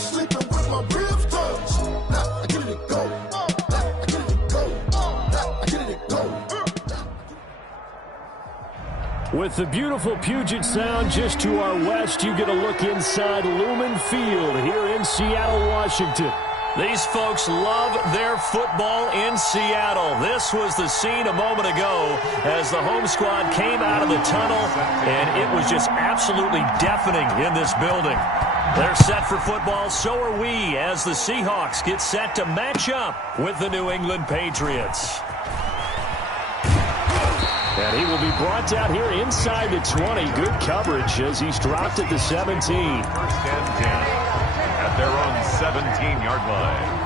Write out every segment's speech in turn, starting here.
was sleeping with my ribs touched. Now I get it go. Now I get it go. Now I get it go. With the beautiful Puget Sound just to our west, you get a look inside Lumen Field here in Seattle, Washington. These folks love their football in Seattle. This was the scene a moment ago as the home squad came out of the tunnel, and it was just absolutely deafening in this building. They're set for football, so are we, as the Seahawks get set to match up with the New England Patriots. And he will be brought down here inside the 20. Good coverage as he's dropped at the 17. First and 10 at their own 17-yard line.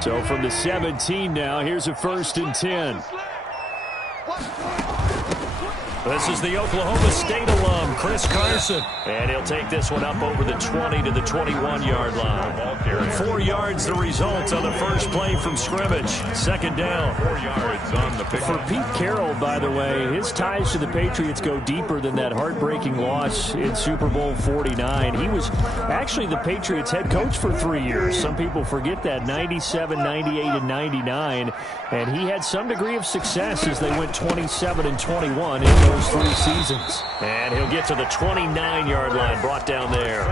So from the 17 now, here's a 1st and 10. This is the Oklahoma State alum, Chris Carson. And he'll take this one up over the 20 to the 21-yard line. 4 yards the result on the first play from scrimmage. Second down. 4 yards on the pick. For Pete Carroll, by the way, his ties to the Patriots go deeper than that heartbreaking loss in Super Bowl 49. He was actually the Patriots head coach for 3 years. Some people forget that, 97, 98, and 99. And he had some degree of success as they went 27 and 21 in those 3 seasons. And he'll get to the 29-yard line, brought down there.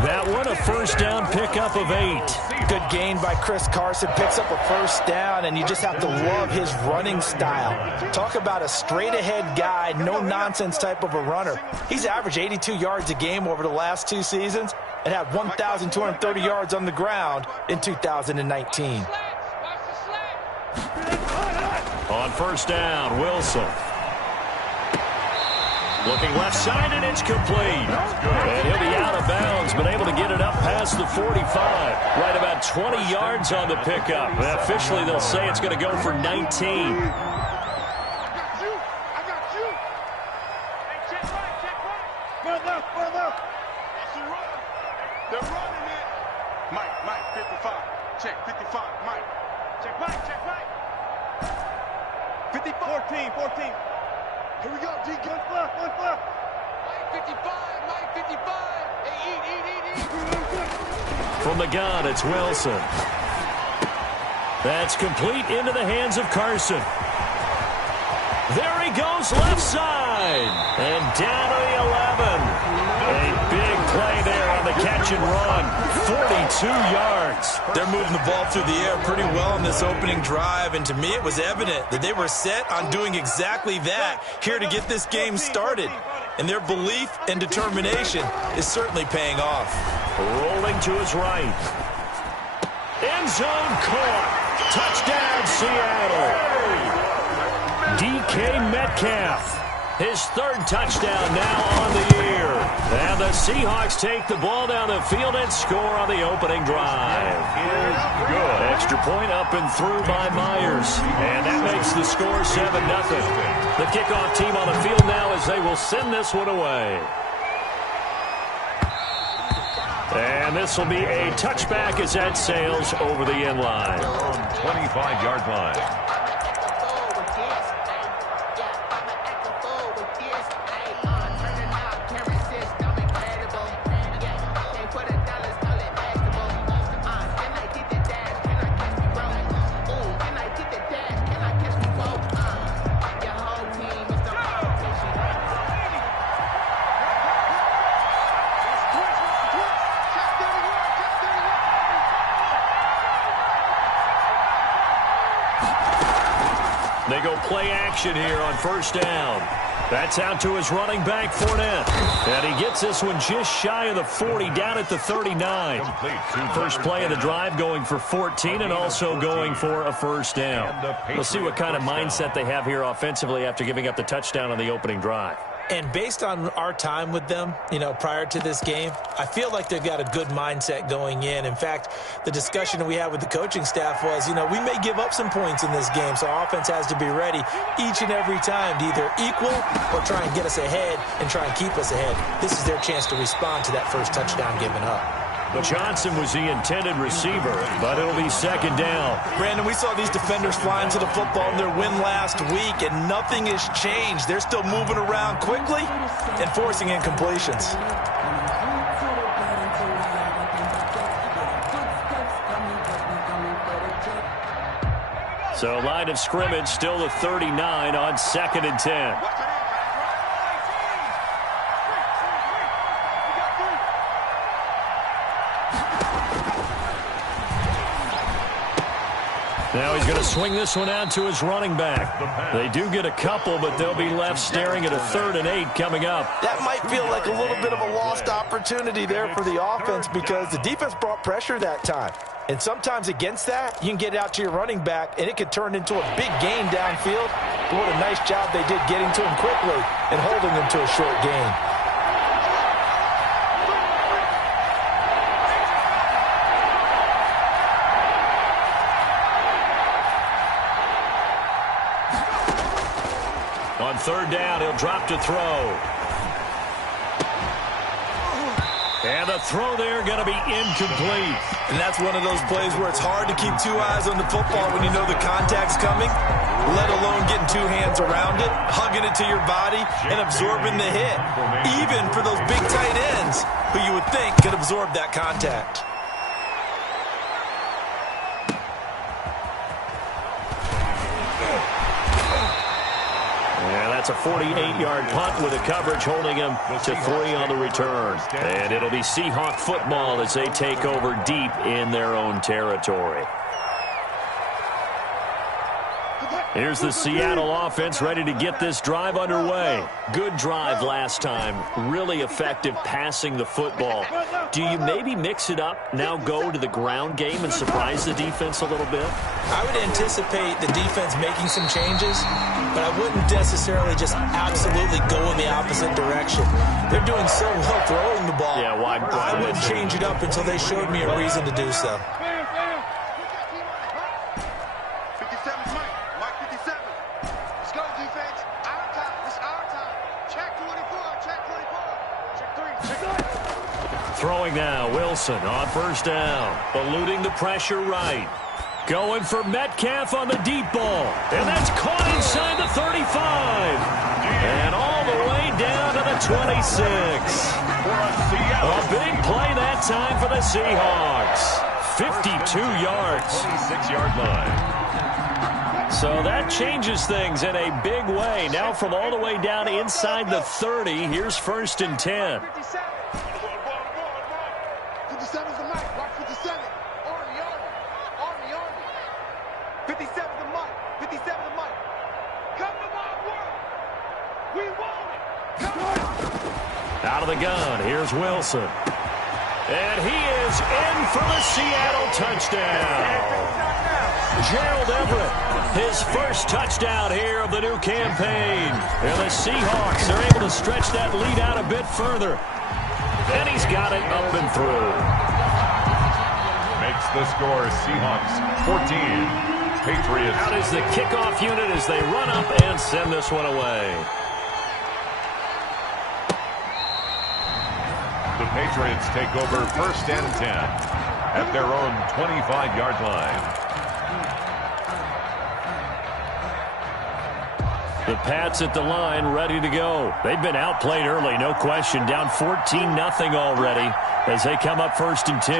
That one, a first down pickup of 8. Good gain by Chris Carson. Picks up a first down, and you just have to love his running style. Talk about a straight-ahead guy, no-nonsense type of a runner. He's averaged 82 yards a game over the last 2 seasons and had 1,230 yards on the ground in 2019. On first down, Wilson. Looking left side, and it's complete. And he'll be out of bounds, but able to get it up past the 45. Right about 20 yards on the pickup. Officially, they'll say it's going to go for 19. They're running it. Mike, 55. Check, 55, Mike. Check, Mike. 14. Here we go, D. Gun left. Mike 55. Hey, eat. From the gun, it's Wilson. That's complete into the hands of Carson. There he goes, left side. And down to the 11. A big play there on the catch and run. 42 yards. They're moving the ball through the air pretty well in this opening drive, and to me it was evident that they were set on doing exactly that here to get this game started. And their belief and determination is certainly paying off. Rolling to his right. End zone caught. Touchdown, Seattle. DK Metcalf. His 3rd touchdown now on the year. And the Seahawks take the ball down the field and score on the opening drive. Is good. Extra point up and through by Myers. And that makes the score 7-0. The kickoff team on the field now as they will send this one away. And this will be a touchback as that sails over the end line. 25-yard line. They go play action here on first down. That's out to his running back, Fournette. And he gets this one just shy of the 40, down at the 39. First play of the drive going for 14 and also going for a first down. We'll see what kind of mindset they have here offensively after giving up the touchdown on the opening drive. And based on our time with them, prior to this game, I feel like they've got a good mindset going in. In fact, the discussion that we had with the coaching staff was, we may give up some points in this game, so our offense has to be ready each and every time to either equal or try and get us ahead and try and keep us ahead. This is their chance to respond to that first touchdown given up. But Johnson was the intended receiver, but it'll be second down. Brandon, we saw these defenders flying to the football in their win last week, and nothing has changed. They're still moving around quickly and forcing incompletions. So line of scrimmage still the 39 on 2nd and 10. Now he's going to swing this one out to his running back. They do get a couple, but they'll be left staring at a 3rd and 8 coming up. That might feel like a little bit of a lost opportunity there for the offense because the defense brought pressure that time. And sometimes against that, you can get it out to your running back, and it could turn into a big gain downfield. But what a nice job they did getting to him quickly and holding him to a short gain. On 3rd down, he'll drop to throw. And the throw there going to be incomplete. And that's one of those plays where it's hard to keep 2 eyes on the football when you know the contact's coming, let alone getting 2 hands around it, hugging it to your body, and absorbing the hit. Even for those big tight ends who you would think could absorb that contact. That's a 48-yard punt with a coverage holding him to 3 on the return. And it'll be Seahawk football as they take over deep in their own territory. Here's the Seattle offense ready to get this drive underway. Good drive last time. Really effective passing the football. Do you maybe mix it up, now go to the ground game and surprise the defense a little bit? I would anticipate the defense making some changes, but I wouldn't necessarily just absolutely go in the opposite direction. They're doing so well throwing the ball. Yeah, why I wouldn't change it up until they showed me a reason to do so. Throwing now, Wilson on 1st down. Eluding the pressure right. Going for Metcalf on the deep ball. And that's caught inside the 35. And all the way down to the 26. A big play that time for the Seahawks. 52 yards. 26-yard line. So that changes things in a big way. Now from all the way down inside the 30, here's 1st and 10. 57's the mic. Watch 57. Army. 57's the mic. 57's the mic. Come to my work. We want it. Come on. Out of the gun, here's Wilson. And he is in for the Seattle touchdown. Gerald Everett, his first touchdown here of the new campaign. And the Seahawks are able to stretch that lead out a bit further. And he's got it up and through. Makes the score Seahawks 14. Patriots. Out is the kickoff unit as they run up and send this one away. The Patriots take over 1st and 10 at their own 25-yard line. The Pats at the line, ready to go. They've been outplayed early, no question. Down 14-0 already as they come up 1st and 10.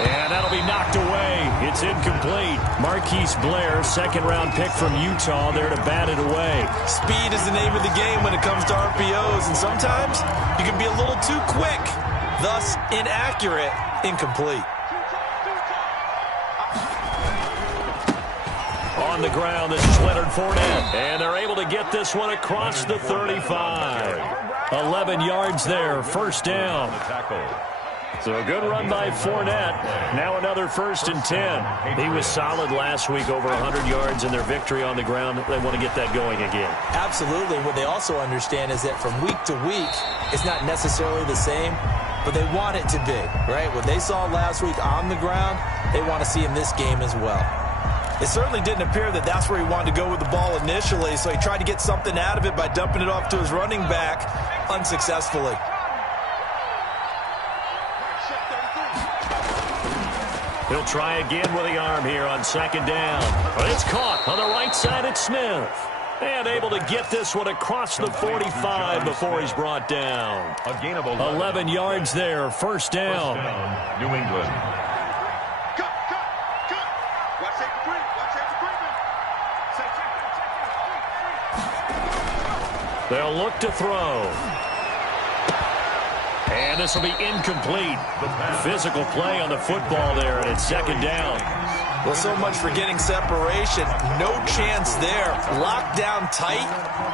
And that'll be knocked away. It's incomplete. Marquise Blair, 2nd-round pick from Utah, there to bat it away. Speed is the name of the game when it comes to RPOs, and sometimes you can be a little too quick, thus inaccurate, incomplete. On the ground, this is Leonard Fournette. And they're able to get this one across the 35. 11 yards there, 1st down. So a good run by Fournette. Now another 1st and 10. He was solid last week, over 100 yards in their victory on the ground. They want to get that going again. Absolutely. What they also understand is that from week to week, it's not necessarily the same, but they want it to be, right? What they saw last week on the ground, they want to see in this game as well. It certainly didn't appear that that's where he wanted to go with the ball initially, so he tried to get something out of it by dumping it off to his running back unsuccessfully. He'll try again with the arm here on 2nd down. But it's caught on the right side at Smith. And able to get this one across the 45 before he's brought down. A gain of 11 yards there, 1st down. New England. Cut. Watch take the three. They'll look to throw. And this will be incomplete. Physical play on the football there, and it's 2nd down. Well, so much for getting separation. No chance there. Locked down tight,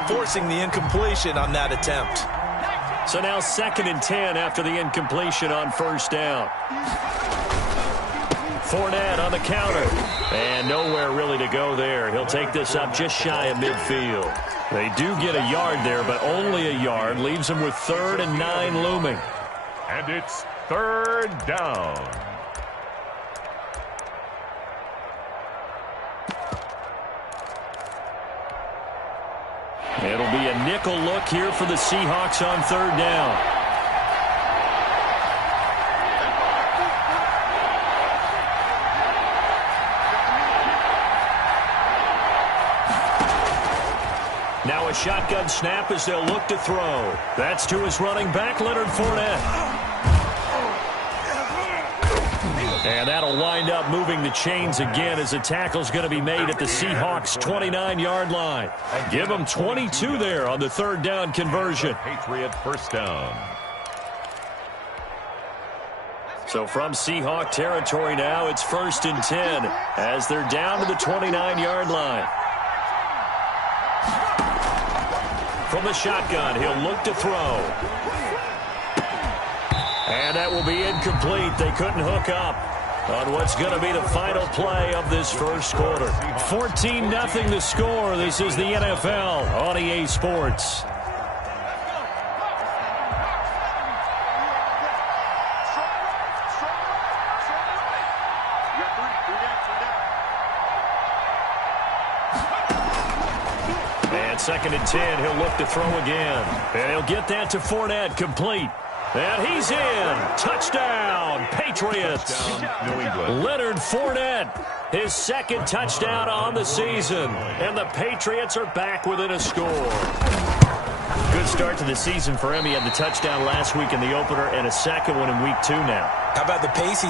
forcing the incompletion on that attempt. So now 2nd and 10 after the incompletion on 1st down. Fournette on the counter. And nowhere really to go there. He'll take this up just shy of midfield. They do get a yard there, but only a yard. Leaves them with 3rd and 9 looming. And it's 3rd down. It'll be a nickel look here for the Seahawks on 3rd down. Now a shotgun snap as they'll look to throw. That's to his running back, Leonard Fournette. And that'll wind up moving the chains again as the tackle's going to be made at the Seahawks' 29-yard line. Give them 22 there on the 3rd down conversion. Patriot 1st down. So from Seahawk territory now, it's 1st and 10 as they're down to the 29-yard line. From the shotgun, he'll look to throw. And that will be incomplete. They couldn't hook up on what's going to be the final play of this 1st quarter. 14-0 the score. This is the NFL on EA Sports. And 2nd and 10, he'll look to throw again. And he'll get that to Fournette, complete. And he's in. Touchdown, Patriots. Touchdown, New England. Leonard Fournette, his 2nd touchdown on the season. And the Patriots are back within a score. Good start to the season for him. He had the touchdown last week in the opener and a 2nd one in week 2 now. How about the pace?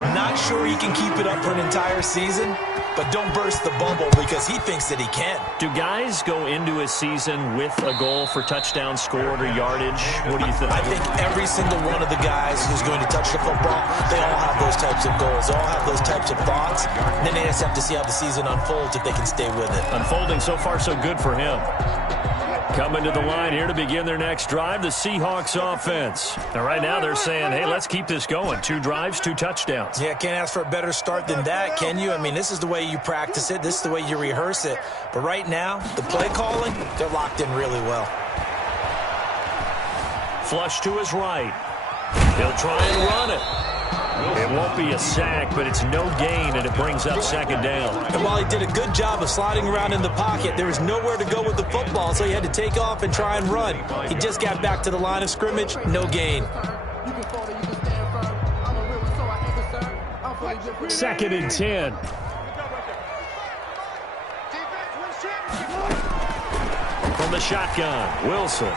Not sure he can keep it up for an entire season, but don't burst the bubble because he thinks that he can. Do guys go into a season with a goal for touchdown scored or yardage? What do you think? I think every single one of the guys who's going to touch the football, they all have those types of goals. They all have those types of thoughts. And then they just have to see how the season unfolds if they can stay with it. Unfolding so far so good for him. Coming to the line here to begin their next drive, the Seahawks offense. And right now they're saying, hey, let's keep this going. 2 drives, 2 touchdowns. Yeah, can't ask for a better start than that, can you? I mean, this is the way you practice it. This is the way you rehearse it. But right now, the play calling, they're locked in really well. Flush to his right. He'll try and run it. It won't be a sack, but it's no gain, and it brings up 2nd down. And while he did a good job of sliding around in the pocket, there was nowhere to go with the football, so he had to take off and try and run. He just got back to the line of scrimmage, no gain. 2nd and 10. From the shotgun, Wilson.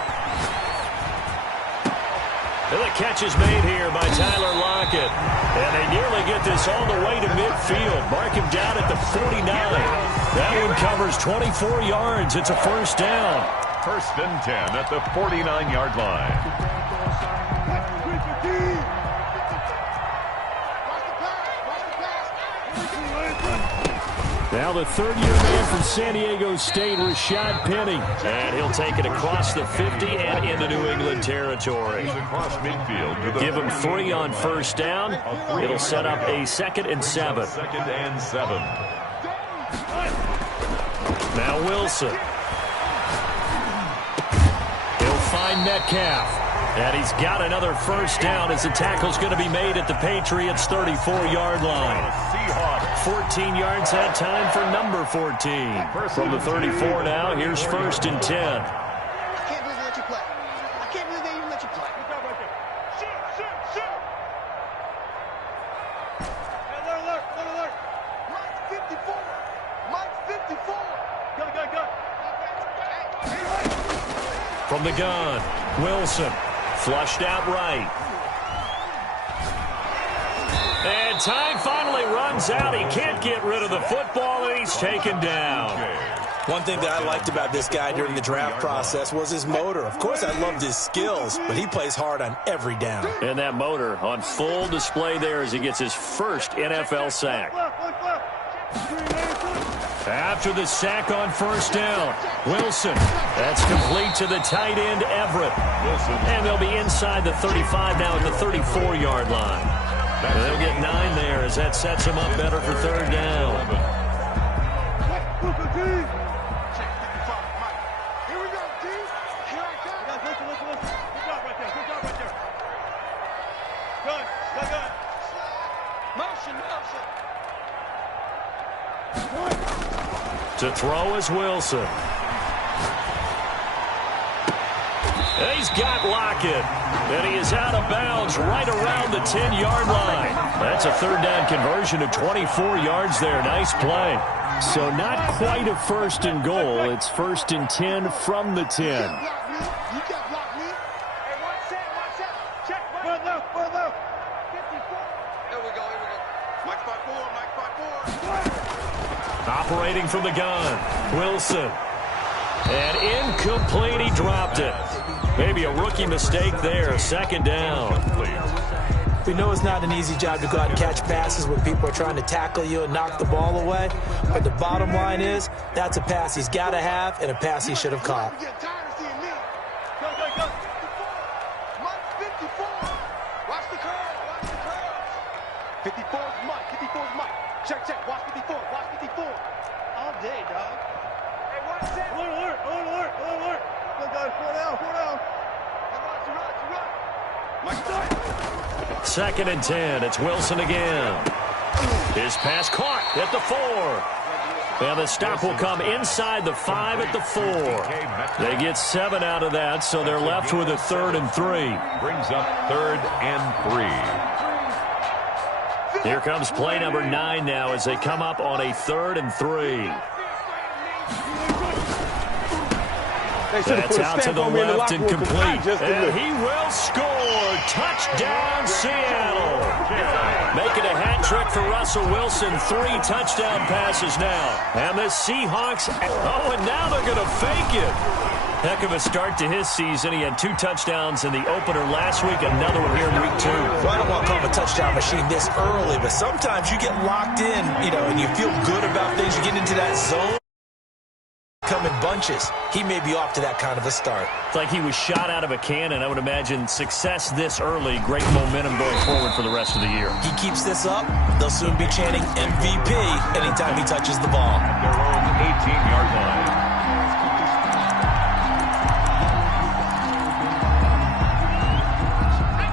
And the catch is made here by Tyler Lockett. And they nearly get this all the way to midfield. Mark him down at the 49. That one covers 24 yards. It's a 1st down. 1st and 10 at the 49-yard line. Now the third-year man from San Diego State, Rashad Penny. And he'll take it across the 50 and into New England territory. Across midfield. Give him 3 on first down. It'll set up a 2nd and 7. 2nd and 7. Now Wilson. He'll find Metcalf. And he's got another first down as the tackle's going to be made at the Patriots' 34-yard line. 14 yards that time for number 14. From the 34 now, here's 1st and 10. I can't believe they let you play. I can't believe they even let you play. Good job right there. Shoot. Alert. Mike's 54. Mike's 54. Go. From the gun, Wilson. Flushed out right. And time finally runs out. He can't get rid of the football, and he's taken down. One thing that I liked about this guy during the draft process was his motor. Of course, I loved his skills, but he plays hard on every down. And that motor on full display there as he gets his first NFL sack. After the sack on first down, Wilson. That's complete to the tight end, Everett. And they'll be inside the 35 now at the 34-yard line. And they'll get 9 there as that sets them up better for 3rd down. Here we go, T. Here I come. Listen. Good job right there. Good. Motion. To throw is Wilson. And he's got Lockett. And he is out of bounds right around the 10-yard line. That's a 3rd down conversion of 24 yards there. Nice play. So not quite a 1st and goal. It's 1st and 10 from the 10. You can't block me. Hey, watch that. Check. Run left. 54. Here we go. Mike 5-4. Operating from the gun, Wilson. And incomplete, he dropped it. Maybe a rookie mistake there, 2nd down. We know it's not an easy job to go out and catch passes when people are trying to tackle you and knock the ball away. But the bottom line is, that's a pass he's got to have and a pass he should have caught. You get tired of seeing me. Go. 54. Mike's 54. Watch the curve. 54's Mike. Check. Watch 54. All day, dog. Hey, watch that. Alert. Good guys, 4 down. Hey, Mike, run. 2nd and 10. It's Wilson again. His pass caught at the 4. And the stop will come inside the 5 at the 4. They get 7 out of that, so they're left with a 3rd and 3. Brings up 3rd and 3. Here comes play number 9 now as they come up on a 3rd and 3. That's out to the left and complete. And he will score. Touchdown, Seattle. Making a hat trick for Russell Wilson. 3 touchdown passes now. And the Seahawks. Oh, and now they're going to fake it. Heck of a start to his season. He had 2 touchdowns in the opener last week. Another one here in week 2. Well, I don't want to call him a touchdown machine this early, but sometimes you get locked in, and you feel good about things. You get into that zone. Come in bunches. He may be off to that kind of a start. It's like he was shot out of a cannon. I would imagine success this early, great momentum going forward for the rest of the year. He keeps this up, they'll soon be chanting MVP anytime he touches the ball. Their own 18-yard line.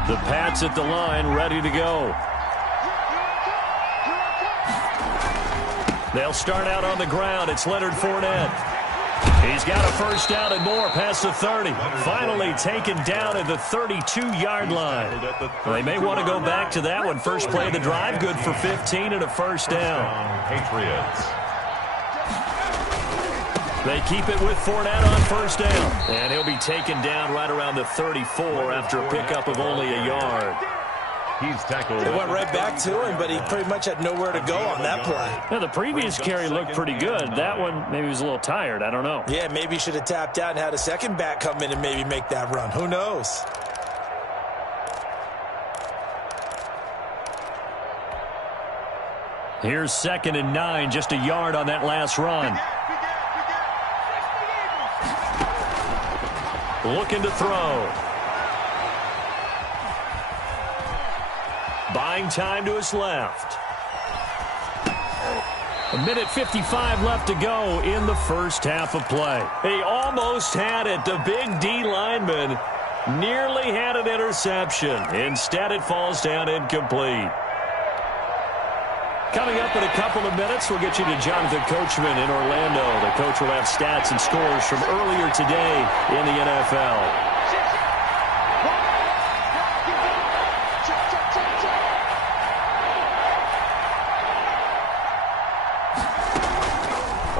The Pats at the line, ready to go. They'll start out on the ground. It's Leonard Fournette. He's got a first down and more past the 30. Finally taken down at the 32-yard line. They may want to go back to that one. First play of the drive, good for 15 and a first down. Patriots. They keep it with Fournette on first down. And he'll be taken down right around the 34 after a pickup of only a yard. He's tackled. It went right back to him, but he pretty much had nowhere to go on that play. Now, the previous carry looked pretty good. That one, maybe he was a little tired. I don't know. Yeah, maybe he should have tapped out and had a second back come in and maybe make that run. Who knows? Here's 2nd and 9, just a yard on that last run. Looking to throw. Buying time to his left. 1:55 left to go in the first half of play. He almost had it. The big D lineman nearly had an interception. Instead, it falls down incomplete. Coming up in a couple of minutes, we'll get you to Jonathan Coachman in Orlando. The coach will have stats and scores from earlier today in the NFL.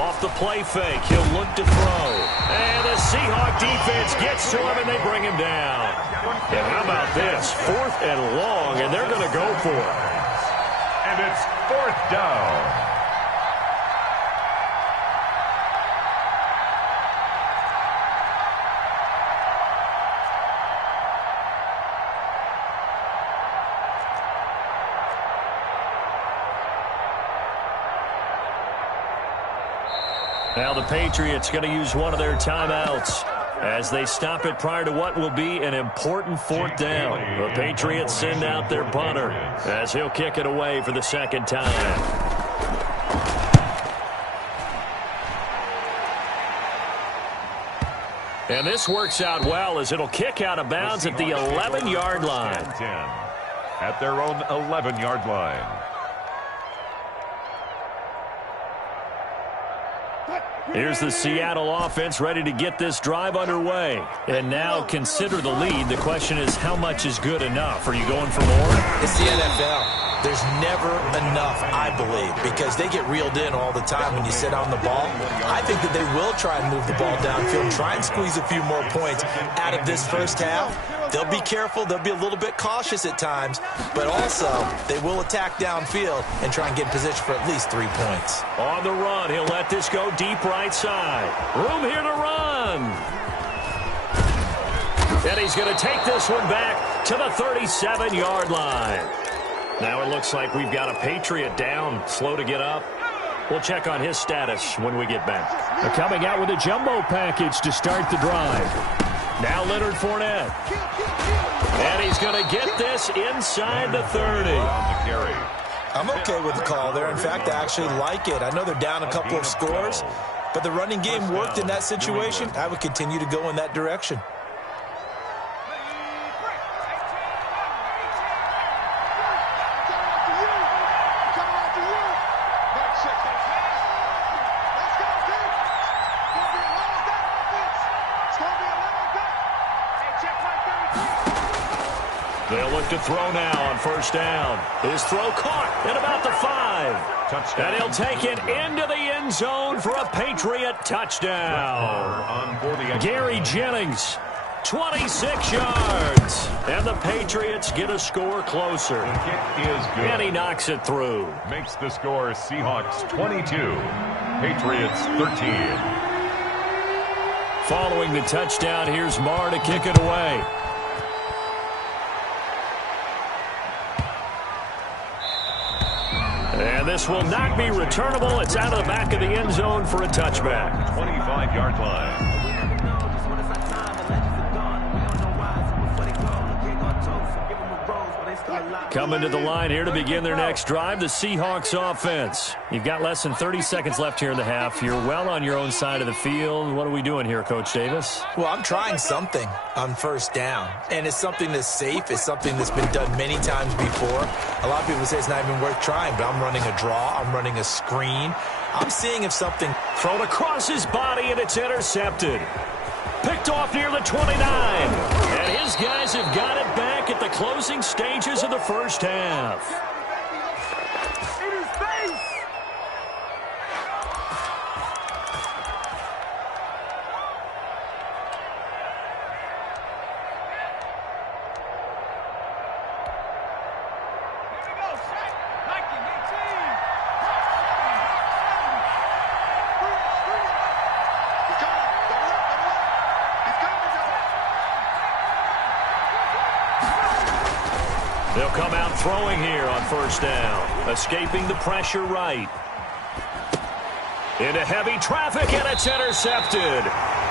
Off the play fake, he'll look to throw. And the Seahawk defense gets to him, and they bring him down. And how about this? 4th and long, and they're going to go for it. And it's 4th down. Now the Patriots going to use one of their timeouts as they stop it prior to what will be an important 4th down. The Patriots send out their punter as he'll kick it away for the 2nd time. And this works out well as it'll kick out of bounds at the 11-yard line. At their own 11-yard line. Here's the Seattle offense ready to get this drive underway. And now consider the lead. The question is, how much is good enough? Are you going for more? It's the NFL. There's never enough, I believe, because they get reeled in all the time when you sit on the ball. I think that they will try and move the ball downfield and try and squeeze a few more points out of this first half. They'll be careful. They'll be a little bit cautious at times, but also they will attack downfield and try and get in position for at least 3 points. On the run, he'll let this go deep right side. Room here to run. And he's going to take this one back to the 37-yard line. Now it looks like we've got a Patriot down, slow to get up. We'll check on his status when we get back. They're coming out with a jumbo package to start the drive. Now Leonard Fournette. And he's going to get this inside the 30. I'm okay with the call there. In fact, I actually like it. I know they're down a couple of scores, but the running game worked in that situation. I would continue to go in that direction. They'll look to throw now on 1st down. His throw caught at about the 5. Touchdown. And he'll take it into the end zone for a Patriot touchdown. Gary Jennings, 26 yards. And the Patriots get a score closer. It is good. And he knocks it through. Makes the score Seahawks 22, Patriots 13. Following the touchdown, here's Marr to kick it away. And this will not be returnable. It's out of the back of the end zone for a touchback. 25-yard line. Coming to the line here to begin their next drive, the Seahawks offense. You've got less than 30 seconds left here in the half. You're well on your own side of the field. What are we doing here, Coach Davis? Well, I'm trying something on 1st down, and it's something that's safe. It's something that's been done many times before. A lot of people say it's not even worth trying, but I'm running a draw. I'm running a screen. I'm seeing if something... Thrown across his body, and it's intercepted. Picked off near the 29. And his guys have got it back at the closing stages of the first half. They'll come out throwing here on first down. Escaping the pressure right. Into heavy traffic, and it's intercepted.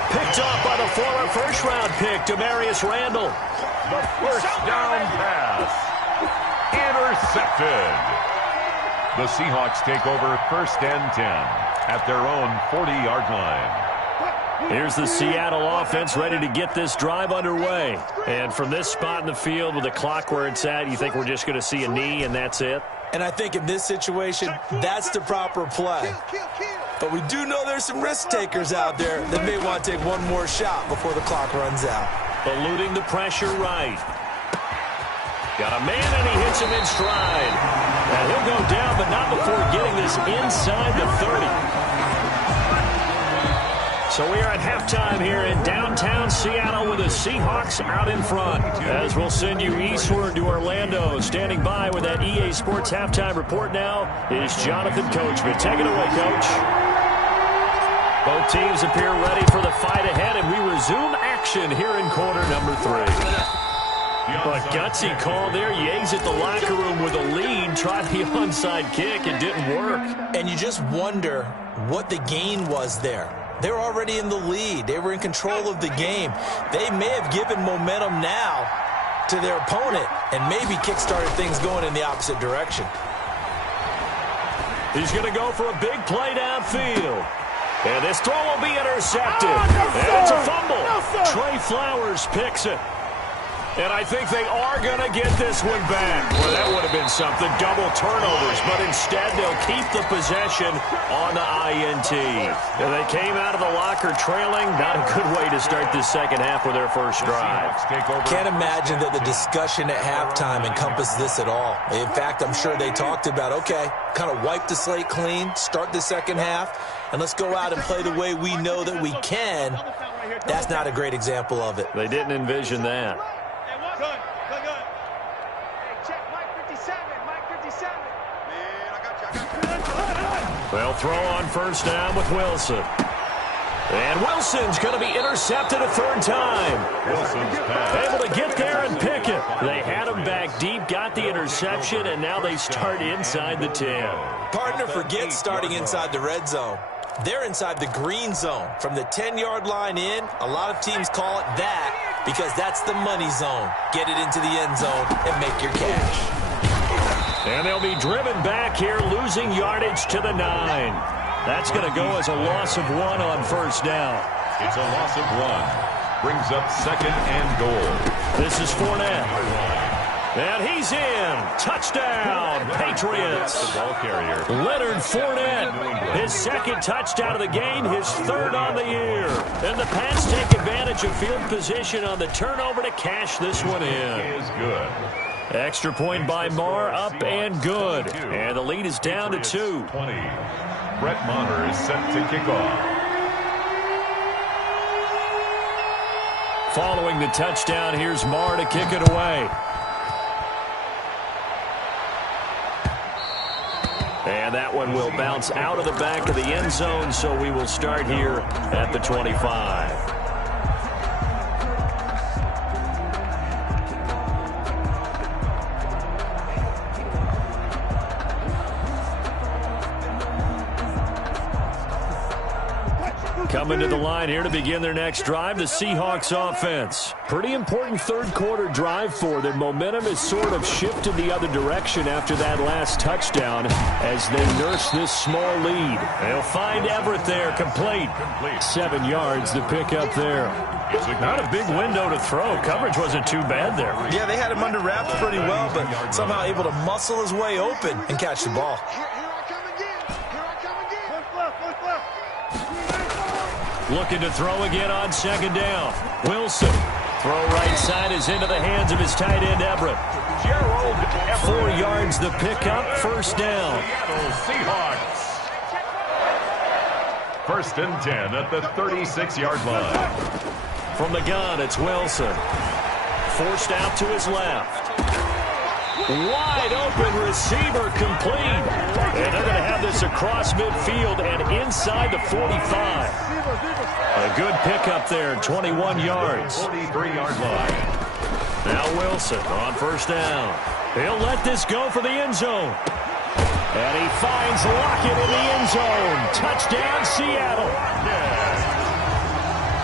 Picked off by the former first-round pick, Demarius Randall. The first down pass. Intercepted. The Seahawks take over first and 10 at their own 40-yard line. Here's the Seattle offense ready to get this drive underway. And from this spot in the field with the clock where it's at, you think we're just going to see a knee and that's it? And I think in this situation, that's the proper play. But we do know there's some risk takers out there that may want to take one more shot before the clock runs out. Eluding the pressure right. Got a man, and he hits him in stride. And he'll go down, but not before getting this inside the 30. So we are at halftime here in downtown Seattle with the Seahawks out in front. As we'll send you eastward to Orlando. Standing by with that EA Sports halftime report now is Jonathan Coachman. Take it away, Coach. Both teams appear ready for the fight ahead, and we resume action here in quarter number 3. But gutsy call there. You exit the locker room with a lead. Tried the onside kick. It didn't work. And you just wonder what the gain was there. They're already in the lead. They were in control of the game. They may have given momentum now to their opponent and maybe kick-started things going in the opposite direction. He's going to go for a big play downfield. And this throw will be intercepted. And it's a fumble. Trey Flowers picks it. And I think they are going to get this one back. Well, that would have been something. Double turnovers. But instead, they'll keep the possession on the INT. And they came out of the locker trailing. Not a good way to start this second half with their first drive. Can't imagine that the discussion at halftime encompassed this at all. In fact, I'm sure they talked about, okay, kind of wipe the slate clean, start the second half, and let's go out and play the way we know that we can. That's not a great example of it. They didn't envision that. Good. Hey, check Mike 57. Mike 57. Man, I got you. They'll throw on first down with Wilson. And Wilson's going to be intercepted a third time. Wilson's pass. Able to get there and pick it. They had him back deep, got the interception, and now they start inside the 10. Partner forgets starting inside the red zone. They're inside the green zone. From the 10-yard line in, a lot of teams call it that because that's the money zone. Get it into the end zone and make your cash. And they'll be driven back here, losing yardage to the 9. That's going to go as a loss of 1 on first down. It's a loss of 1. Brings up second and goal. This is Fournette. And he's in. Touchdown, Patriots. The ball carrier. Leonard Fournette, his second touchdown of the game, his third on the year. And the Pats take advantage of field position on the turnover to cash this one in. Is good. Extra point by Marr, up and good. And the lead is down to 2. 20. Brett Maher is set to kick off. Following the touchdown, here's Marr to kick it away. And that one will bounce out of the back of the end zone, so we will start here at the 25. Coming to the line here to begin their next drive, the Seahawks offense. Pretty important third quarter drive for them. Momentum has sort of shifted the other direction after that last touchdown as they nurse this small lead. They'll find Everett there, complete. 7 yards, the pickup there. Not a big window to throw. Coverage wasn't too bad there. Yeah, they had him under wraps pretty well, but somehow able to muscle his way open and catch the ball. Here I come again. Here I come again. Look left. Looking to throw again on second down. Wilson. Throw right side is into the hands of his tight end, Everett. 4 yards the pickup, first down. Seahawks. First and 10 at the 36-yard line. From the gun, it's Wilson. Forced out to his left. Wide open receiver complete. And they're going to have this across midfield and inside the 45. A good pickup there, 21 yards. 43-yard line. Now Wilson on first down. He'll let this go for the end zone. And he finds Lockett in the end zone. Touchdown, Seattle.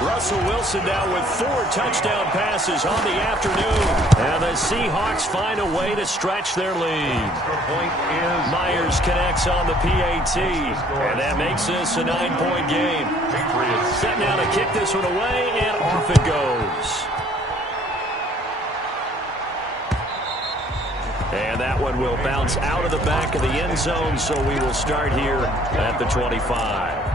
Russell Wilson now with 4 touchdown passes on the afternoon. And the Seahawks find a way to stretch their lead. Myers connects on the PAT. And that makes this a 9-point game. Set now to kick this one away, and off it goes. And that one will bounce out of the back of the end zone, so we will start here at the 25.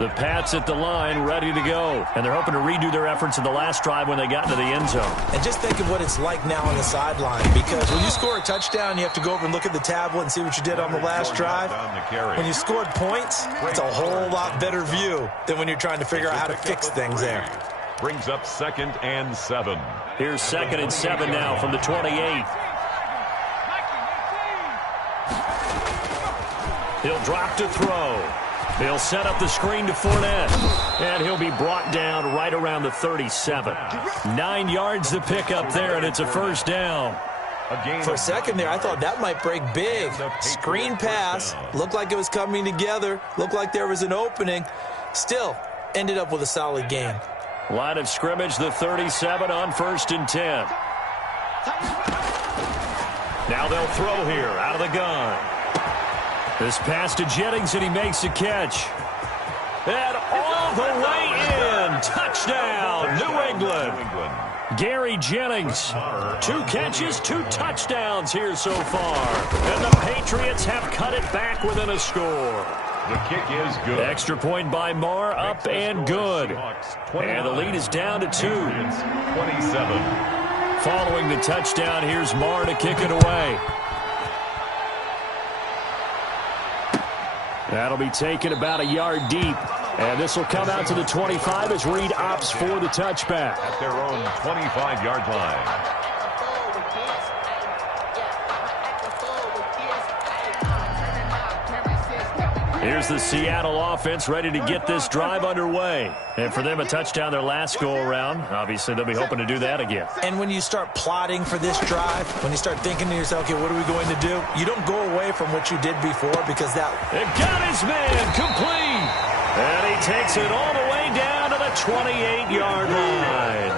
The Pats at the line, ready to go. And they're hoping to redo their efforts in the last drive when they got into the end zone. And just think of what it's like now on the sideline, because when you score a touchdown, you have to go over and look at the tablet and see what you did on the last drive. When you scored points, it's a whole lot better view than when you're trying to figure out how to fix things there. Brings up 2nd and 7. Here's 2nd and 7 now from the 28. He'll drop to throw. He'll set up the screen to Fournette. And he'll be brought down right around the 37. 9 yards to pick up there, and it's a first down. For a second there, I thought that might break big. Screen pass. Looked like it was coming together. Looked like there was an opening. Still, ended up with a solid gain. Line of scrimmage, the 37 on 1st and 10. Now they'll throw here out of the gun. This pass to Jennings, and he makes a catch. And all the way in. Touchdown, New England. Gary Jennings. 2 catches, 2 touchdowns here so far. And the Patriots have cut it back within a score. The kick is good. Extra point by Marr, up and good. And the lead is down to 2. 27. Following the touchdown, here's Marr to kick it away. That'll be taken about a yard deep. And this will come out to the 25 as Reed opts for the touchback. At their own 25-yard line. Here's the Seattle offense ready to get this drive underway. And for them, a touchdown their last go-around. Obviously, they'll be hoping to do that again. And when you start plotting for this drive, when you start thinking to yourself, okay, what are we going to do? You don't go away from what you did before, because that... It got his man complete. And he takes it all the way down to the 28-yard line.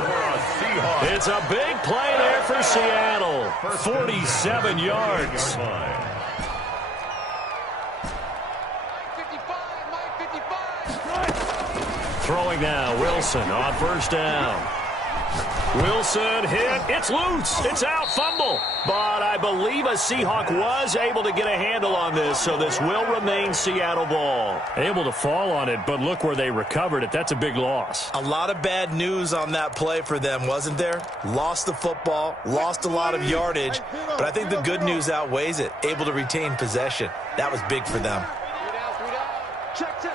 It's a big play there for Seattle. 47 yards. Throwing now, Wilson on 1st down. Wilson hit. It's loose. It's out. Fumble. But I believe a Seahawk was able to get a handle on this, so this will remain Seattle ball. Able to fall on it, but look where they recovered it. That's a big loss. A lot of bad news on that play for them, wasn't there? Lost the football, lost a lot of yardage, but I think the good news outweighs it. Able to retain possession. That was big for them. Check, check.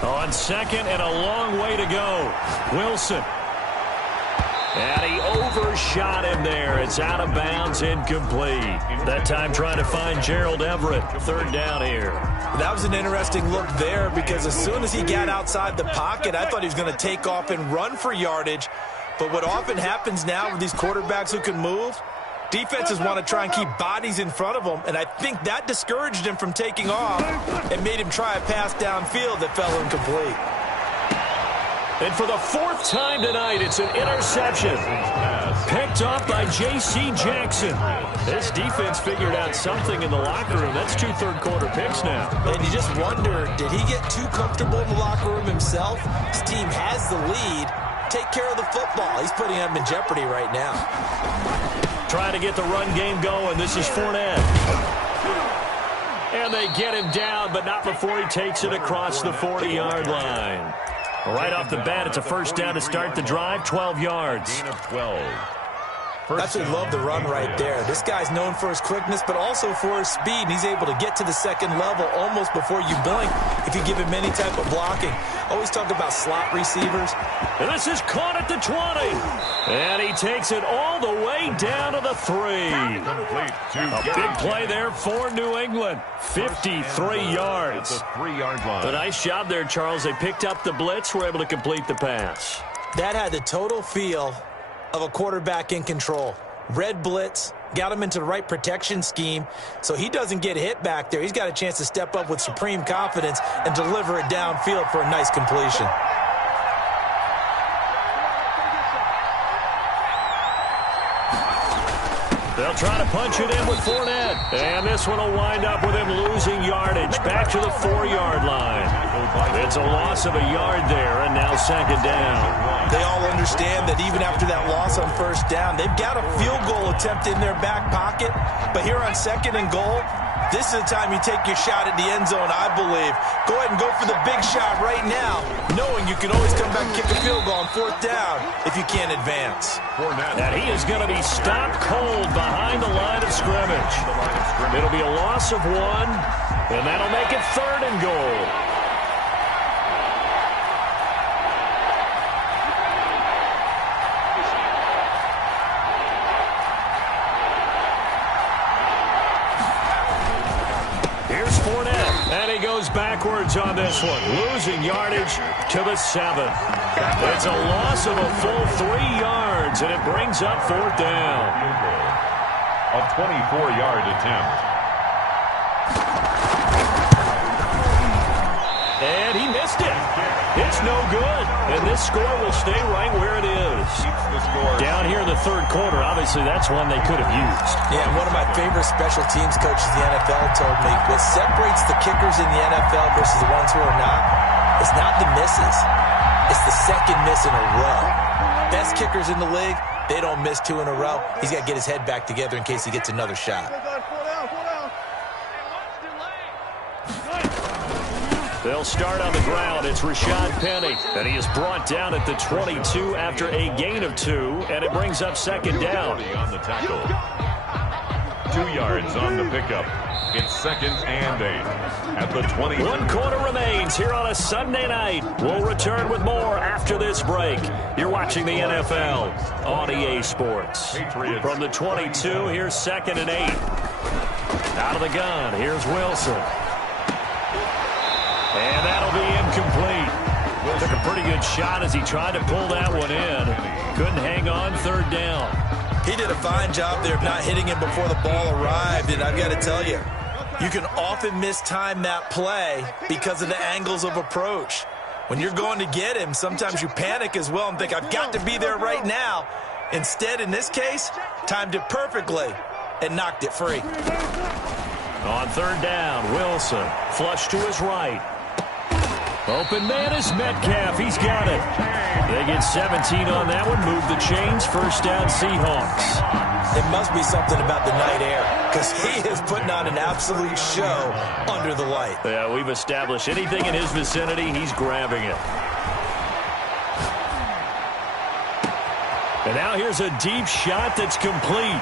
On 2nd and a long way to go. Wilson. And he overshot him there. It's out of bounds, incomplete. That time trying to find Gerald Everett. 3rd down here. That was an interesting look there, because as soon as he got outside the pocket, I thought he was going to take off and run for yardage. But what often happens now with these quarterbacks who can move, defenses want to try and keep bodies in front of them, and I think that discouraged him from taking off and made him try a pass downfield that fell incomplete. And for the 4th time tonight, it's an interception. Picked off by J.C. Jackson. This defense figured out something in the locker room. That's 2 third-quarter picks now. And you just wonder, did he get too comfortable in the locker room himself? His team has the lead. Take care of the football. He's putting them in jeopardy right now. Trying to get the run game going. This is Fournette. And they get him down, but not before he takes it across the 40-yard line. Right off the bat, it's a first down to start the drive, 12 yards. Gain of 12. That's what we love the run right there. This guy's known for his quickness, but also for his speed. And he's able to get to the second level almost before you blink if you give him any type of blocking. Always talk about slot receivers. And this is caught at the 20. And he takes it all the way down to the 3. A big play there for New England. 53 yards. At the 3-yard line. A nice job there, Charles. They picked up the blitz, were able to complete the pass. That had the total feel of a quarterback in control. Red blitz, got him into the right protection scheme, so he doesn't get hit back there. He's got a chance to step up with supreme confidence and deliver it downfield for a nice completion. They'll try to punch it in with Fournette. And this one will wind up with him losing yardage back to the 4-yard line. It's a loss of a yard there, and now second down. They all understand that even after that loss on first down, they've got a field goal attempt in their back pocket. But here on second and goal, this is the time you take your shot at the end zone, I believe. Go ahead and go for the big shot right now, knowing you can always come back and kick a field goal on fourth down if you can't advance. And he is going to be stopped cold behind the line of scrimmage. It'll be a loss of 1, and that'll make it third and goal. And he goes backwards on this one, losing yardage to the 7. It's a loss of a full 3 yards, and it brings up fourth down. A 24-yard attempt. And he missed it. It's no good. And this score will stay right where it is. Down here in the third quarter, obviously that's one they could have used. Yeah, and one of my favorite special teams coaches in the NFL told me what separates the kickers in the NFL versus the ones who are not is not the misses. It's the second miss in a row. Best kickers in the league, they don't miss 2 in a row. He's got to get his head back together in case he gets another shot. They'll start on the ground. It's Rashad Penny, and he is brought down at the 22 after a gain of 2, and it brings up second down. On the tackle. 2 yards on the pickup. It's second and 8 at the 20. 1 quarter remains here on a Sunday night. We'll return with more after this break. You're watching the NFL on EA Sports. Patriots. From the 22, here's second and 8. Out of the gun, here's Wilson. And that'll be incomplete. Took a pretty good shot as he tried to pull that one in. Couldn't hang on, third down. He did a fine job there of not hitting him before the ball arrived, and I've got to tell you, you can often mistime that play because of the angles of approach. When you're going to get him, sometimes you panic as well and think, I've got to be there right now. Instead, in this case, timed it perfectly and knocked it free. On third down, Wilson, flush to his right. Open man is Metcalf. He's got it. They get 17 on that one. Move the chains. First down, Seahawks. It must be something about the night air because he is putting on an absolute show under the light. Yeah, we've established anything in his vicinity, he's grabbing it. And now here's a deep shot that's complete.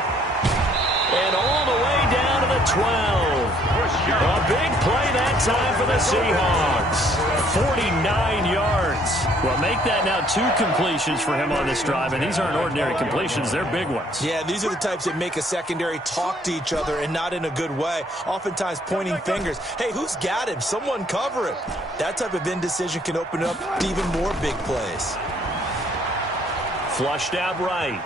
And all the way down to the 12. A big play that time for the Seahawks. 49 yards. Well, make that now 2 completions for him on this drive, and these aren't ordinary completions. They're big ones. Yeah, these are the types that make a secondary talk to each other and not in a good way. Oftentimes pointing fingers. Hey, who's got him? Someone cover him. That type of indecision can open up to even more big plays. Flushed out right.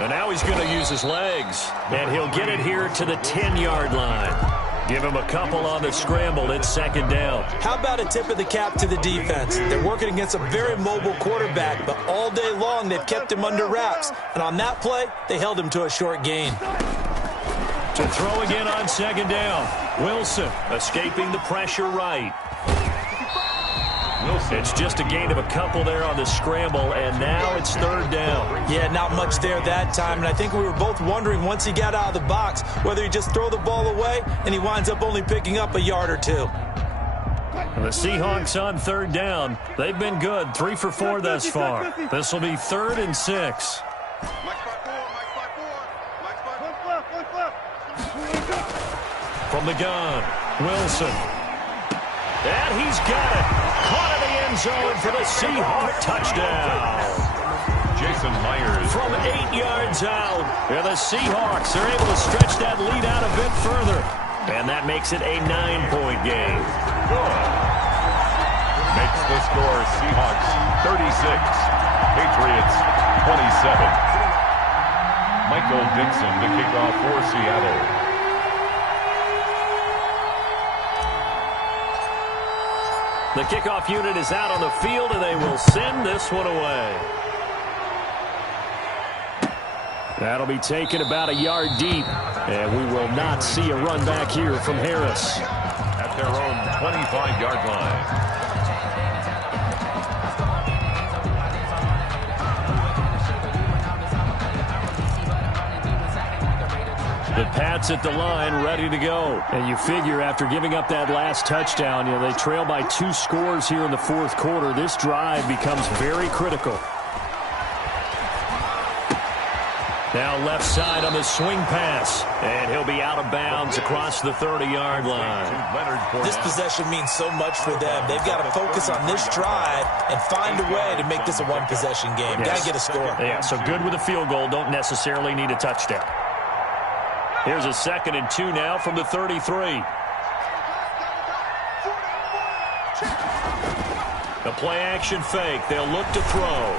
And now he's going to use his legs. And he'll get it here to the 10-yard line. Give him a couple on the scramble. It's second down. How about a tip of the cap to the defense? They're working against a very mobile quarterback, but all day long they've kept him under wraps. And on that play, they held him to a short gain. To throw again on second down. Wilson escaping the pressure right. Wilson. It's just a gain of a couple there on the scramble, and now it's third down. Yeah, not much there that time, and I think we were both wondering once he got out of the box whether he just throw the ball away, and he winds up only picking up a yard or 2. And the Seahawks on third down. They've been good, 3 for 4 thus far. This will be 3rd and 6. From the gun, Wilson. And he's got it. Caught in the end zone for the Seahawks touchdown. Jason Myers. From 8 yards out. And the Seahawks are able to stretch that lead out a bit further. And that makes it a 9-point game. Good. Makes the score Seahawks 36. Patriots 27. Michael Dixon to kick off for Seattle. The kickoff unit is out on the field, and they will send this one away. That'll be taken about a yard deep, and we will not see a run back here from Harris. At their own 25-yard line. The Pats at the line, ready to go. And you figure after giving up that last touchdown, they trail by 2 scores here in the fourth quarter. This drive becomes very critical. Now left side on the swing pass. And he'll be out of bounds across the 30-yard line. This possession means so much for them. They've got to focus on this drive and find a way to make this a one-possession game. Yes. Got to get a score. Yeah, so good with a field goal. Don't necessarily need a touchdown. Here's a 2nd and 2 now from the 33. The play-action fake. They'll look to throw.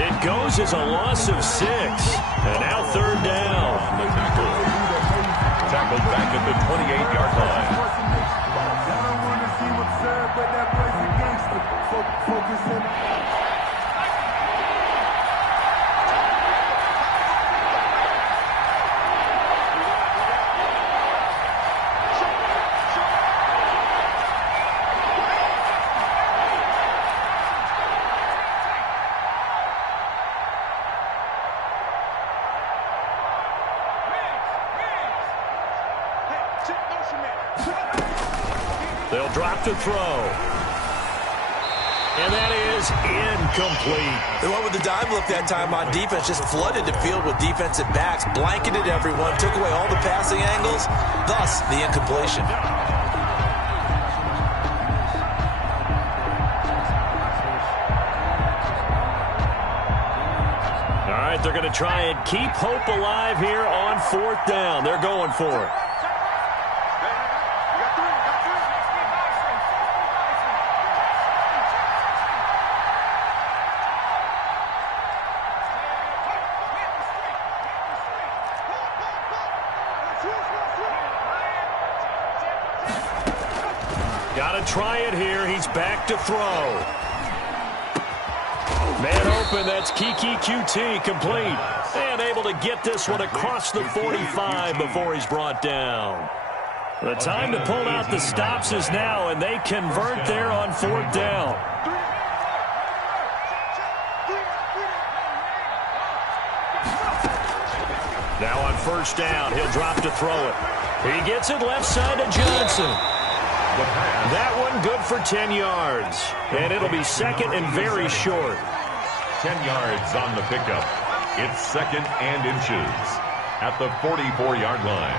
It goes as a loss of 6. And now 3rd down. Tackled back at the 28-yard line. They'll drop to throw. And that is incomplete. They went with the dime look that time on defense, just flooded the field with defensive backs, blanketed everyone, took away all the passing angles, thus the incompletion. All right, they're going to try and keep hope alive here on 4th down. They're going for it. Got to try it here. He's back to throw. Man open, that's Kiki QT, complete. And able to get this one across the 45 before he's brought down. The time to pull out the stops is now, and they convert there on 4th down. Now on 1st down, he'll drop to throw it. He gets it left side to Johnson. That one good for 10 yards. And it'll be 2nd and very short. 10 yards on the pickup. It's 2nd and inches at the 44-yard line.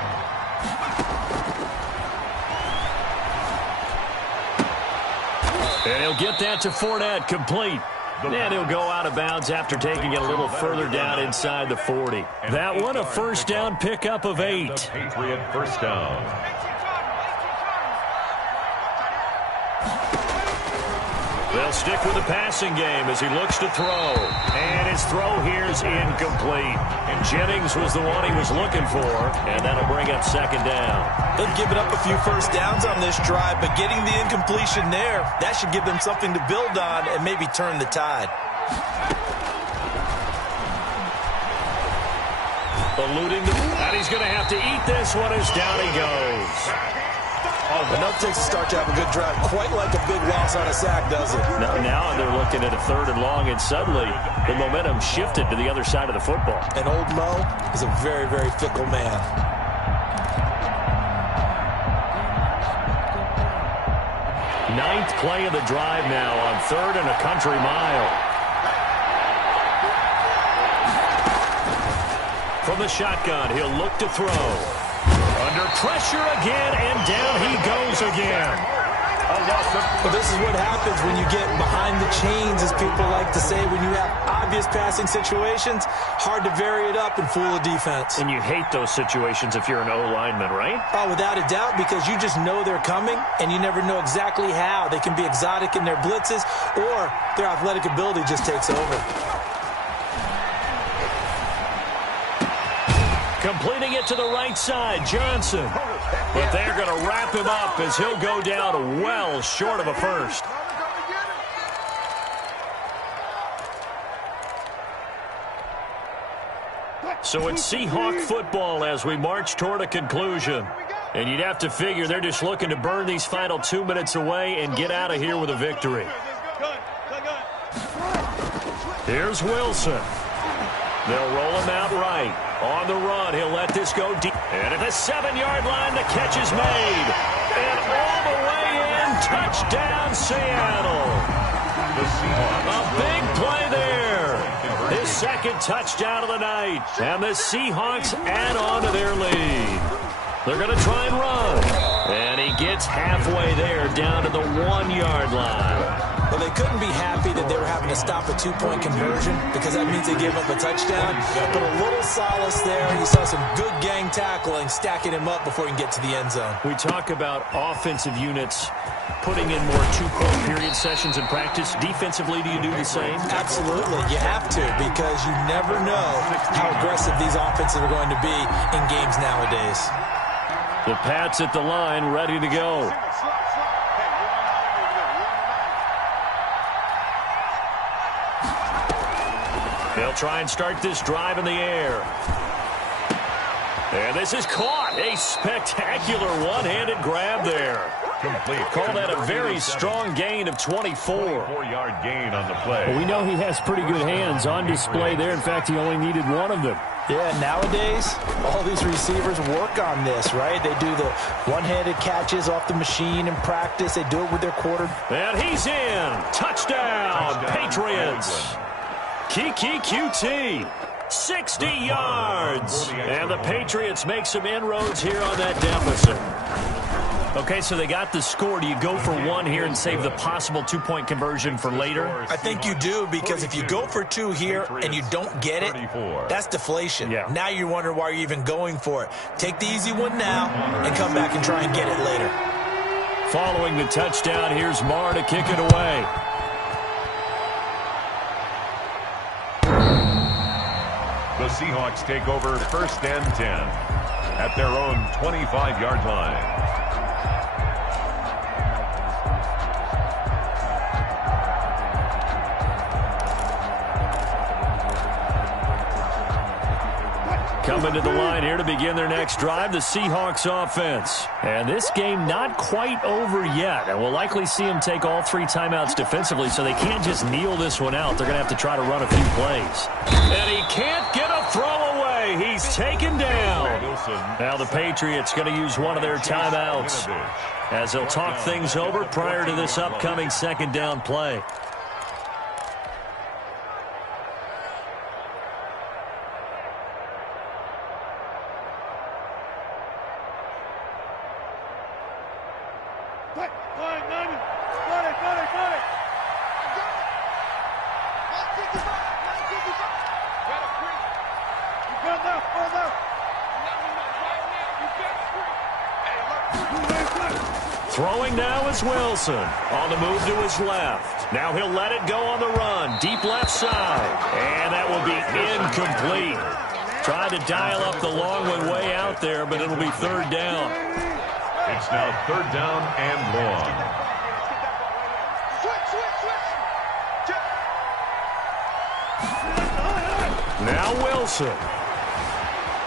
And he'll get that to Fournette, complete. And he'll go out of bounds after taking it a little further down inside the 40. That one a 1st down pickup of 8. Patriot 1st down. They'll stick with the passing game as he looks to throw. And his throw here is incomplete. And Jennings was the one he was looking for. And that'll bring up 2nd down. They've given up a few 1st downs on this drive, but getting the incompletion there, that should give them something to build on and maybe turn the tide. Alluding to, and he's going to have to eat this one as down he goes. Enough takes to start to have a good drive. Quite like a big loss on a sack, does it? Now they're looking at a 3rd and long, and suddenly the momentum shifted to the other side of the football. And old Mo is a very, very fickle man. Ninth play of the drive now on 3rd and a country mile. From the shotgun, he'll look to throw. Under pressure again, and down he goes again. Well, this is what happens when you get behind the chains, as people like to say. When you have obvious passing situations, hard to vary it up and fool a defense. And you hate those situations if you're an O-lineman, right? Oh, without a doubt, because you just know they're coming, and you never know exactly how. They can be exotic in their blitzes, or their athletic ability just takes over. Completing it to the right side, Johnson. But they're going to wrap him up as he'll go down well short of a first. So it's Seahawk football as we march toward a conclusion. And you'd have to figure they're just looking to burn these final 2 minutes away and get out of here with a victory. Here's Wilson. They'll roll him out right. On the run, he'll let this go deep. And at the 7-yard line, the catch is made. And all the way in, touchdown, Seattle. A big play there. His second touchdown of the night. And the Seahawks add on to their lead. They're going to try and run. And he gets halfway there, down to the 1-yard line. Well, they couldn't be happy that they were having to stop a 2-point conversion, because that means they gave up a touchdown. But a little solace there. You saw some good gang tackling, stacking him up before he can get to the end zone. We talk about offensive units putting in more 2-point period sessions in practice. Defensively, do you do the same? Absolutely. You have to, because you never know how aggressive these offenses are going to be in games nowadays. The Pats at the line, ready to go. They'll try and start this drive in the air. And this is caught. A spectacular one-handed grab there. Complete. Call that a very strong gain of 24. 4-yard gain on the play. Well, we know he has pretty good hands on display there. In fact, he only needed one of them. Yeah, nowadays, all these receivers work on this, right? They do the one-handed catches off the machine in practice. They do it with their quarterback. And he's in. Touchdown, Patriots. Kiki QT. 60 yards. And the Patriots make some inroads here on that deficit. Okay, so they got the score. Do you go for one here and save the possible 2-point conversion for later? I think you do, because if you go for 2 here and you don't get it, that's deflation. Yeah. Now you wonder why you're even going for it. Take the easy one now and come back and try and get it later. Following the touchdown, here's Marr to kick it away. The Seahawks take over 1st and 10 at their own 25-yard line. Coming to the line here to begin their next drive, the Seahawks offense. And this game not quite over yet. And we'll likely see them take all 3 timeouts defensively, so they can't just kneel this one out. They're going to have to try to run a few plays. And he can't get a throw away. He's taken down. Now the Patriots going to use one of their timeouts as they'll talk things over prior to this upcoming 2nd down play. Throwing now is Wilson. On the move to his left. Now he'll let it go on the run. Deep left side. And that will be incomplete. Tried to dial up the long one way out there, but it'll be 3rd down. It's now 3rd down and long. Now Wilson.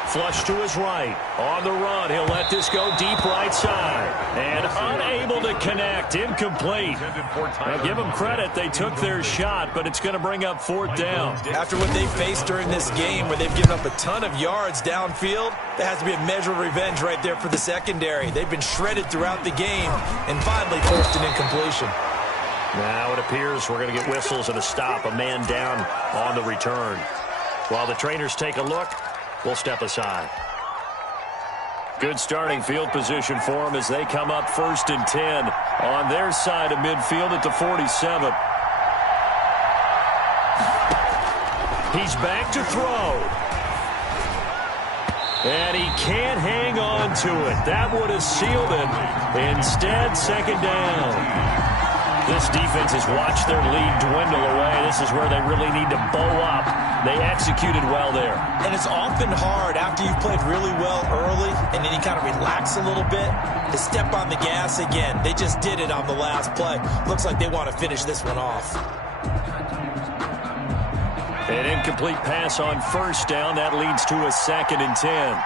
Flush to his right. On the run, he'll let this go deep right side. And unable to connect. Incomplete. Now give them credit. They took their shot, but it's going to bring up 4th down. After what they faced during this game, where they've given up a ton of yards downfield, there has to be a measure of revenge right there for the secondary. They've been shredded throughout the game and finally forced an incompletion. Now it appears we're going to get whistles and a stop. A man down on the return. While the trainers take a look, we'll step aside. Good starting field position for them as they come up 1st and 10 on their side of midfield at the 47. He's back to throw. And he can't hang on to it. That would have sealed it. Instead, 2nd down. This defense has watched their lead dwindle away. This is where they really need to bow up. They executed well there. And it's often hard after you've played really well early and then you kind of relax a little bit to step on the gas again. They just did it on the last play. Looks like they want to finish this one off. An incomplete pass on 1st down. That leads to a 2nd and 10.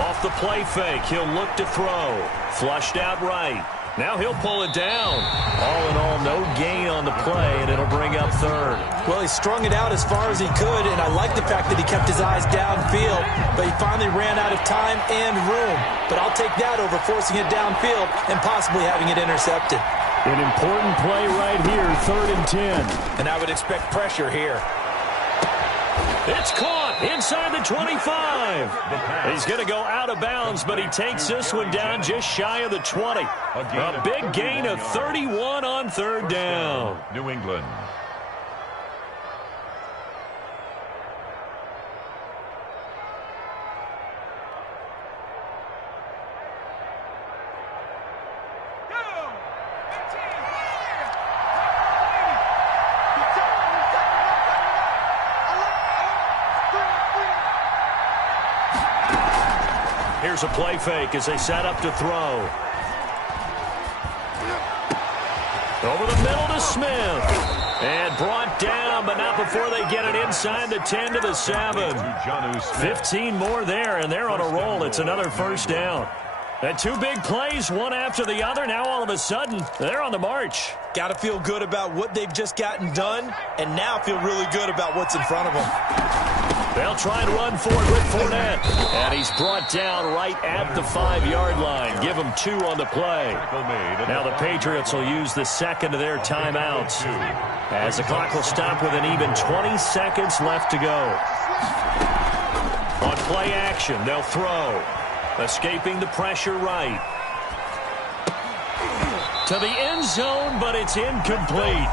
Off the play fake, he'll look to throw. Flushed out right. Now he'll pull it down. All in all, no gain on the play, and it'll bring up 3rd. Well, he strung it out as far as he could, and I like the fact that he kept his eyes downfield, but he finally ran out of time and room. But I'll take that over forcing it downfield and possibly having it intercepted. An important play right here, 3rd and 10. And I would expect pressure here. It's caught inside the 25. He's going to go out of bounds, but he takes this one down just shy of the 20. A big gain of 31 on 3rd down. New England. Here's a play fake as they set up to throw. Over the middle to Smith. And brought down, but not before they get it inside the 10 to the 7. 15 more there, and they're on a roll. It's another 1st down. And 2 big plays, one after the other. Now all of a sudden, they're on the march. Got to feel good about what they've just gotten done, and now feel really good about what's in front of them. They'll try and run for it with Fournette. And he's brought down right at the 5-yard line. Give him 2 on the play. Now the Patriots will use the 2nd of their timeouts, as the clock will stop with an even 20 seconds left to go. On play action, they'll throw. Escaping the pressure right. To the end zone, but it's incomplete.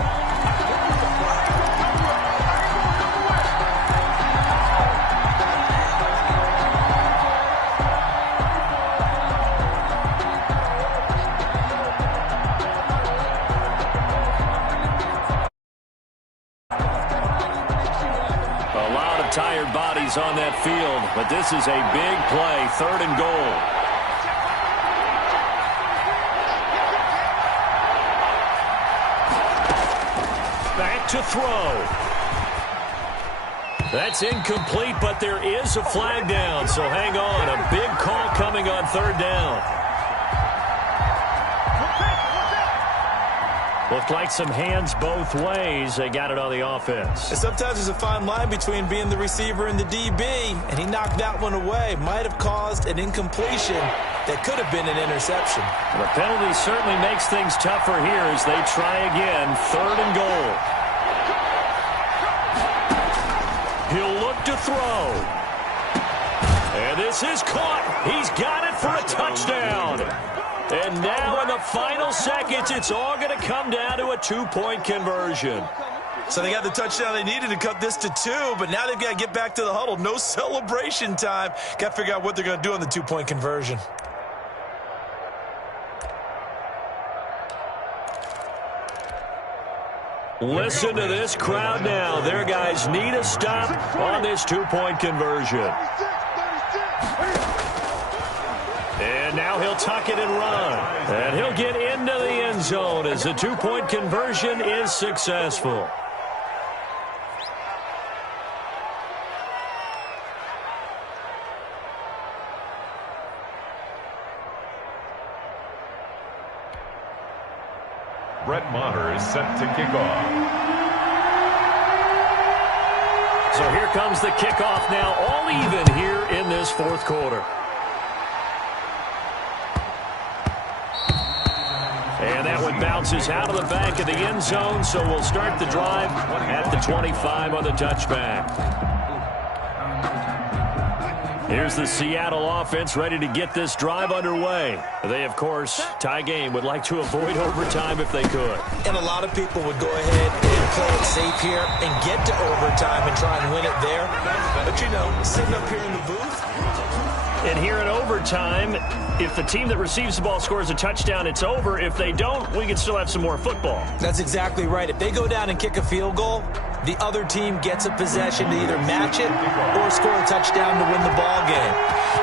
Tired bodies on that field, but this is a big play, 3rd and goal. Back to throw. That's incomplete, but there is a flag down, so hang on. A big call coming on 3rd down. Looked like some hands both ways. They got it on the offense. And sometimes there's a fine line between being the receiver and the DB, and he knocked that one away. Might have caused an incompletion that could have been an interception. The penalty certainly makes things tougher here as they try again. 3rd and goal. He'll look to throw. And this is caught. He's got it for a touchdown. And now in the final seconds, it's all going to come down to a 2-point conversion. So they got the touchdown they needed to cut this to 2, but now they've got to get back to the huddle. No celebration time. Got to figure out what they're going to do on the 2-point conversion. Listen to this crowd now. Their guys need a stop on this 2-point conversion. And now he'll tuck it and run. And he'll get into the end zone as the 2-point conversion is successful. Brett Maher is set to kick off. So here comes the kickoff now, all even here in this 4th quarter. And that one bounces out of the back of the end zone, so we'll start the drive at the 25 on the touchback. Here's the Seattle offense ready to get this drive underway. They, of course, tie game, would like to avoid overtime if they could. And a lot of people would go ahead and play it safe here and get to overtime and try and win it there. But, you know, sitting up here in the booth. And here in overtime, if the team that receives the ball scores a touchdown, it's over. If they don't, we can still have some more football. That's exactly right. If they go down and kick a field goal, the other team gets a possession to either match it or score a touchdown to win the ball game.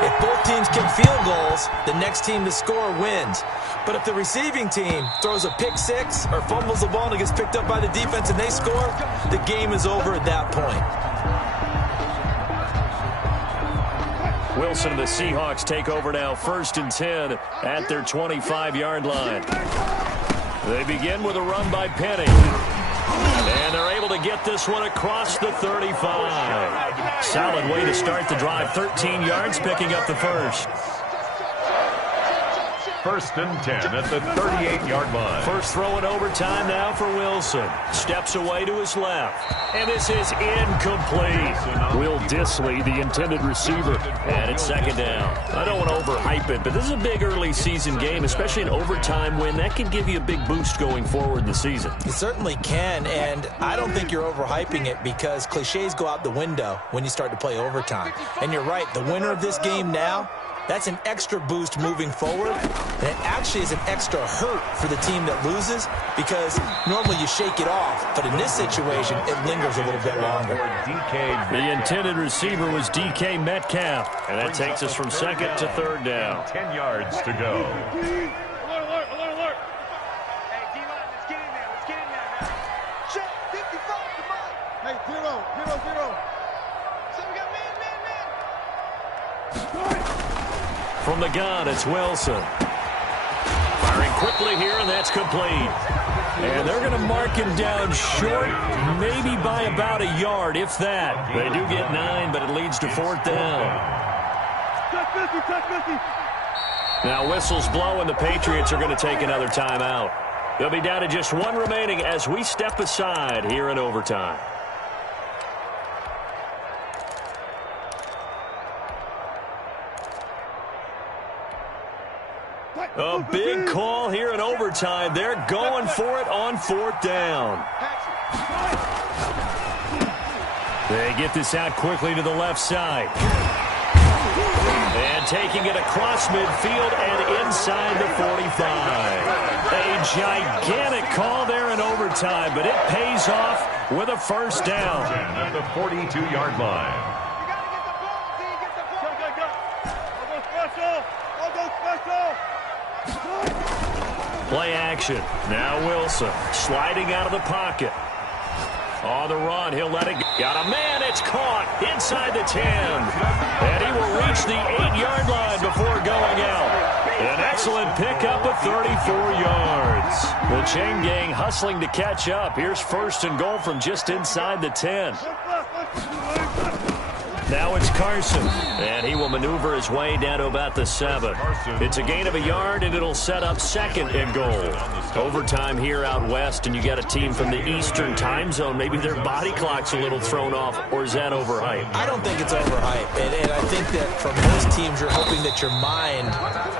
If both teams kick field goals, the next team to score wins. But if the receiving team throws a pick six or fumbles the ball and it gets picked up by the defense and they score, the game is over at that point. Wilson and the Seahawks take over now, 1st and 10 at their 25-yard line. They begin with a run by Penny. And they're able to get this one across the 35. Solid way to start the drive. 13 yards, picking up the first. 1st and 10 at the 38-yard line. First throw in overtime now for Wilson. Steps away to his left. And this is incomplete. Will Dissly, the intended receiver. And it's 2nd down. I don't want to overhype it, but this is a big early season game, especially an overtime win. That can give you a big boost going forward in the season. It certainly can, and I don't think you're overhyping it because cliches go out the window when you start to play overtime. And you're right, the winner of this game now, that's an extra boost moving forward, and it actually is an extra hurt for the team that loses because normally you shake it off, but in this situation, it lingers a little bit longer. The intended receiver was DK Metcalf, and that takes us from 2nd to 3rd down. 10 yards to go. Alert, alert. Hey, D-line, let's get in there. Let's get in there now. Check, 55, come on. Hey, 0. So we got man. From the gun, it's Wilson. Firing quickly here, and that's complete. And they're going to mark him down short, maybe by about a yard, if that. They do get 9, but it leads to 4th down. Now whistles blow, and the Patriots are going to take another timeout. They'll be down to just 1 remaining as we step aside here in overtime. A big call here in overtime. They're going for it on 4th down. They get this out quickly to the left side. And taking it across midfield and inside the 45. A gigantic call there in overtime, but it pays off with a 1st down. At the 42-yard line. Play action. Now Wilson sliding out of the pocket. On the run, he'll let it go. Got a man, it's caught inside the 10. And he will reach the 8-yard line before going out. An excellent pickup of 34 yards. The chain gang hustling to catch up. Here's 1st and goal from just inside the 10. Now it's Carson, and he will maneuver his way down to about the 7. It's a gain of a yard, and it'll set up 2nd and goal. Overtime here out west, and you got a team from the Eastern time zone. Maybe their body clock's a little thrown off, or is that overhyped? I don't think it's overhyped, and I think that for most teams, you're hoping that your mind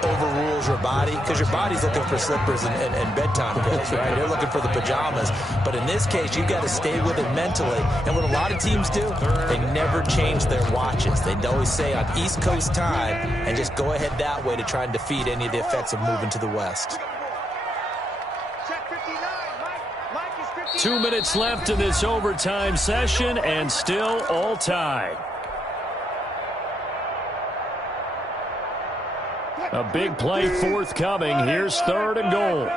overrules your body, because your body's looking for slippers and bedtime pills, right? They're looking for the pajamas. But in this case, you've got to stay with it mentally. And what a lot of teams do, they never change their watches. They always say on East Coast time, and just go ahead that way to try and defeat any of the effects of moving to the West. 2 minutes left in this overtime session, and still all tied. A big play forthcoming. Here's 3rd and goal.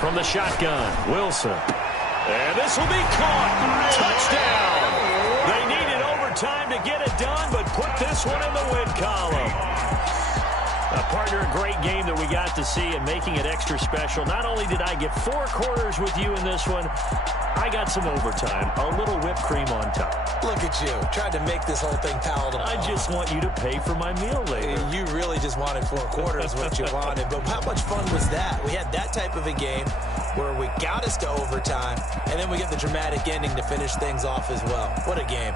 From the shotgun, Wilson. And this will be caught. Touchdown. They needed overtime to get it done, but put this one in the win column. Partner, a great game that we got to see and making it extra special. Not only did I get 4 quarters with you in this one, I got some overtime, a little whipped cream on top. Look at you, trying to make this whole thing palatable. I just want you to pay for my meal later. You really just wanted 4 quarters, what you wanted. But how much fun was that? We had that type of a game. where we got us to overtime, and then we get the dramatic ending to finish things off as well. What a game.